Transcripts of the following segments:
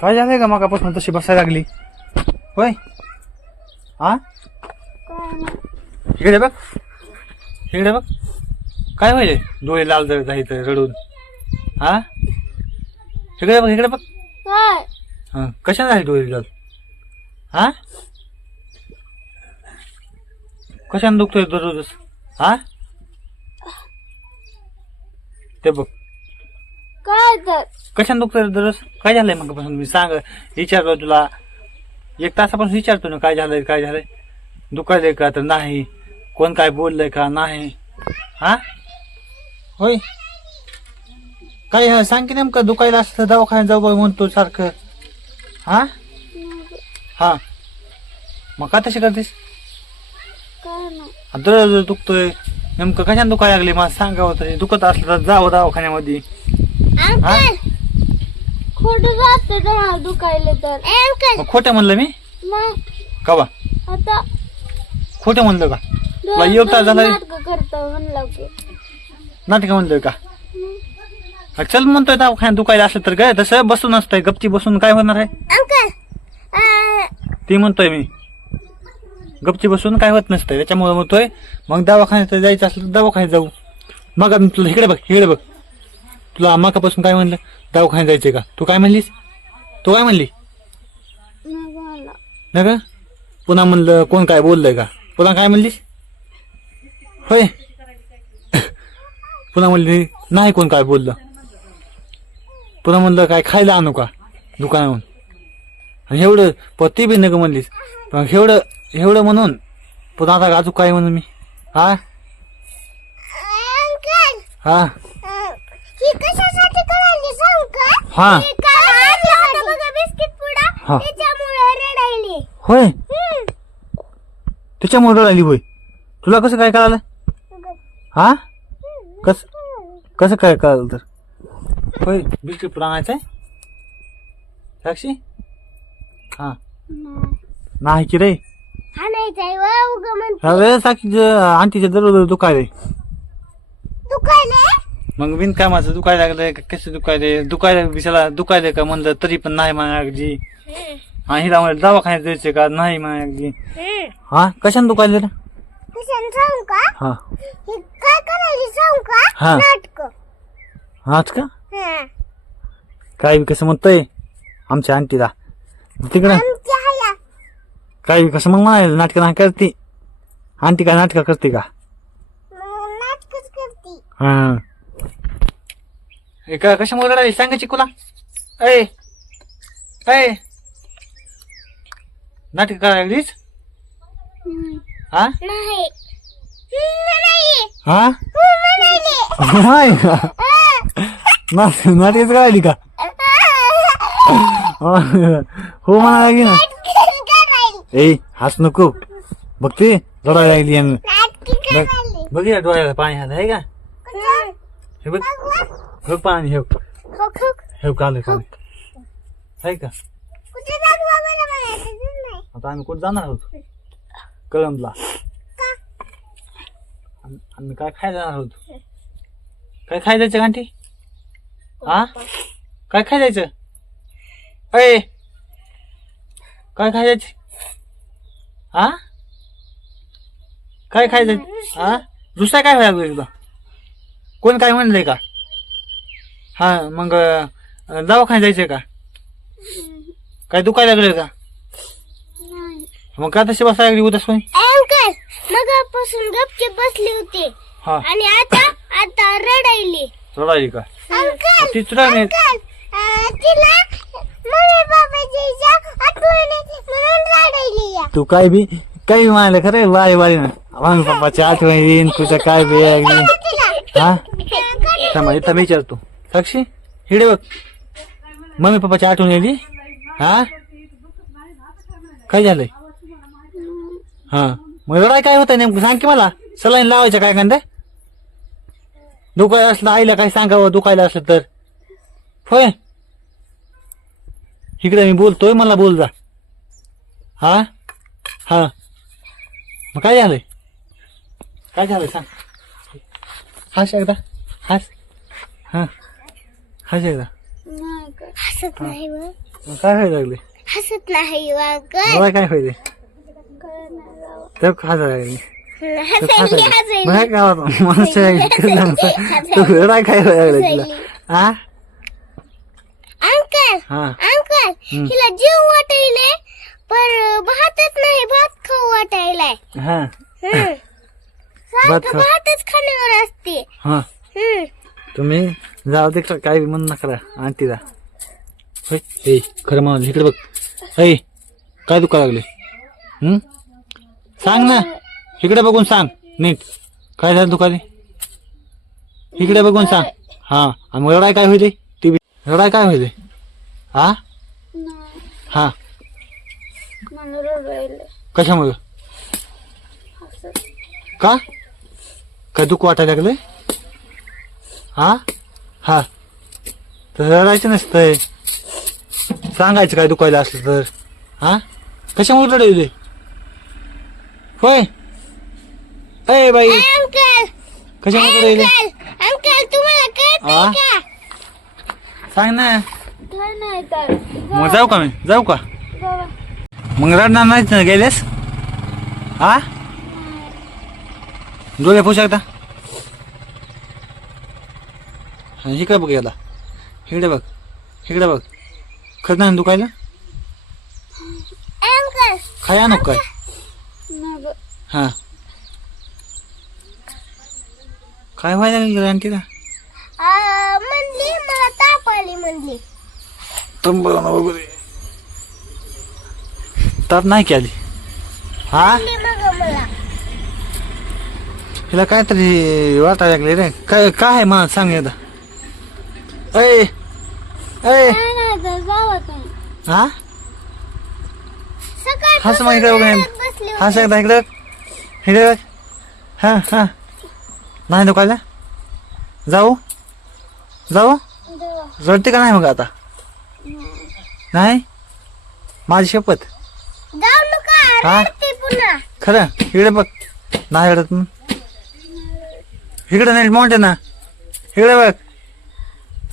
काय झालंय का मगापासून? तशी बसायला लागली. होय? हा इकडे बघ. इकडे बघ. काय व्हायले डोळे लाल जर जायचं रडून. हा इकडे बघ इकडे बघ. काय? हा कशाने झाले डोळे लाल? हा कशाने दुखतोय दररोजच हा ते बघ. काय तर. कशाने दुखतोय दररोज? काय झालंय मग मी सांग. विचारतो तुला. एक तासापासून विचारतो ना काय झालंय काय झालंय? दुखायलंय का तर नाही. कोण काय बोललंय का नाही? हा? होय. काय हा, सांग की नेमकं दुखायला असलं तर दवाखान्यात जाऊ बा म्हणतो सारखं. हा? हा. मग का तशी करतेस? काय नाही दररोज दुखतोय. नेमकं कशाने दुखायला लागले? मला सांगावं तरी. दुखत असलं तर जावं दवाखान्यामध्ये. अंकल खोटं जात तुम्हाला दुखायले तर? अंकल. मग खोटं म्हणलं मी? मग का बा? आता खोटं म्हणलं का? तुला एक तास झाला नाटक करतो म्हणलं की. नाटक म्हणलं का? चल म्हणतोय दवाखान्यात दुखायला असलं तर काय? तसं बसून असतंय गपची बसून काय होणार आहे? अंकल ते म्हणतोय मी. गपची बसून काय होत नसतंय त्याच्यामुळे म्हणतोय मग दवाखान्यात जायचं असलं तर दवाखान्यात जाऊ. मग तुला इकडे बघ इकडे बघ. तुला माकापासून काय म्हणलं? दवाखान्यात जायचंय का? तू काय म्हणलीस? तू काय म्हणली? मला नाही का? पुन्हा म्हणलं कोण काय बोललंय का? पुन्हा काय म्हणलीस? होय. पुन्हा म्हणली नाही कोण काय बोललं. पुन्हा म्हणलं काय खायला आणू का? दुकानाहून. आणि एवढं प बी नका म्हणलीस. पण एवढं एवढं म्हणून पुन्हा आता अजून काय म्हणून मी? हा? हा कशासाठी करायली सांग का हा. काय आणलं होतं बघा बिस्किट पुडा. त्याच्यामुळे रडायली. होय? हम्म. त्याच्यामुळे रडायली होय. तुला कसं काय कळालं? हा? कस कसं काय कळालं तर? होय बिस्किट पुढं आणायचं आहे? साक्षी? हा. नाही. की रे. हाणायचंय वा उगं म्हणते. अरे साक्षी आंटीच्या दररोज दुखायले दुखायले मग बिनकामाचं दुखायला लागलंय का? कसं दुखायले दुखायला विचारला दुखायले का म्हणलं तरी पण नाही म्हणा अगदी हा. हिला म्हणलं दवाखान्यात जायचे का? नाही म्हणा अगदी हा. कशाने दुखायले रे? कशाने सांगू का? हा. हे काय करायली सांगू का. नाटक. हाच का? काय बी कसं म्हणतोय? आमच्या आंटीला. तिकडं. हाया काय बी कसं मग म्हणायला नाटकं नाही करते. आंटी काय नाटकं करते का? नाटकच करते. हा. हे का कशामुळे लढाई सांगायची कुला ऐ ऐ नाटक करायला लागलीस? हा? नाही. हा? नाही का? नाटक नाटकच करायली का? हो म्हणा लागली ना ए हाच नको. बघते रडायला लागली आणि. बघ बघ या डोळ्याला पाणी आलं आहे का हे बघ. हे पाणी हे हे काल काल आहे का आता आम्ही कुठे जाणार आहोत कळंबला आम- आम्ही काय खायला जाणार आहोत काय खाय जायचं आंटी हा काय खाय जायचं अय काय खाय जायचं हा काय खाय जायचं हा दुसरा काय व्हायला एकदा कोण काय म्हणलंय का हा मग दवाखान्यात जायचंय का? काय दुखायला लागलं का? मग का तशी बसायला लागली उद्या सोय अंकल मगापासून गपचे बसली होती. हा. आणि आता आता रडायली. रडायली का? अंकल ती तुला नाही अंकल अं, तिला मम्मी बाबाजीच्या आठवण येते म्हणून रडायली या. तू काय बी काय बी म्हणाले खरं बारी बारी ना. मम्मी पप्पाची आठवण येईन तुझं काय बी आहे हा? थांबा इथं मी विचारतो. साक्षी हिडे बघ. मम्मी पप्पाची आठवण येली हा? काय झालंय? हा. मग रडाय काय होतंय नेमकं? सांग की मला. सलाईन लावायचं काय कांदा? दुखायला असलं आईला काय सांगावं दुखायला असलं तर. होय? इकडे मी बोलतोय मला बोल जा. हा? हा. मग काय झालंय? काय झालंय सांग. हास एकदा. हास. हा. हास एकदा. नाही काय हसत नाही व मग काय व्हायला लागले? हसत नाही व अंकल मला काय व्हायले तर हसायला लागले. हसायली मग काय हसायली गावात माणसं तू रडाय काय व्हायला लागले तुला. हा अंकल हा. अंकल हम्म. हिला जीव वाटायलाय पण भातच नाही भात खाऊ वाटायलाय. हा. हम्म. भात सारखं खाऊ. भातच खाण्यावर असते. हा. हम्म. तुम्ही? जाऊ दे का- काय म्हणू नका आणती जा होय ए खरं म्हणा इकडे बघ. ऐ काय दुखा लागले? हम्म सांग ना इकडे बघून सांग नीट. काय झालं दुखाले? इकडे बघून सांग. हा आणि मग रडाय काय होईल? टीव्ही रडाय काय होईल? हा. हा कशामुळे? का? काय दुःख वाटायला लागले हा हा. तर रडायचं नसतंय. सांगायचं काय दुखायला असलं तर. हा? कशामुळे रडायले होय. अय बाई. अंकल. कशामुळे रडायले अंकल. तुम्हाला हा? सांग ना. काय नाही तर. मग जाऊ का मी? जाऊ का? मग रडणार नाहीच ना गेलेस? हा? डोळे पोच एकदा हा, इकडे बघ याला? इकडे बघ. इकडे बघ. खरं नाही ना दुखायला? काय आणू काय? हा. काय व्हायला लागलं आणखी का आ, म्हणली मला ताप आली म्हणली ताप नाही की आली? हा? हिला काहीतरी वाटायला लागले रे. काय काय आहे मला सांग एकदा. ऐ हा हस मग इकडे बघ बसली हस एकदा इकडे बघ. इकडे बघ हा हा नाही दुखायला जाऊ जाऊ. रडते का नाही मग आता नाही माझी शपथ हा? खरं इकडे बघ नाही रडत इकडे नाही मोठे ना इकडे बघ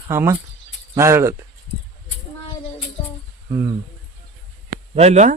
हा मग नाही रडत हम्म. राहिलं? हा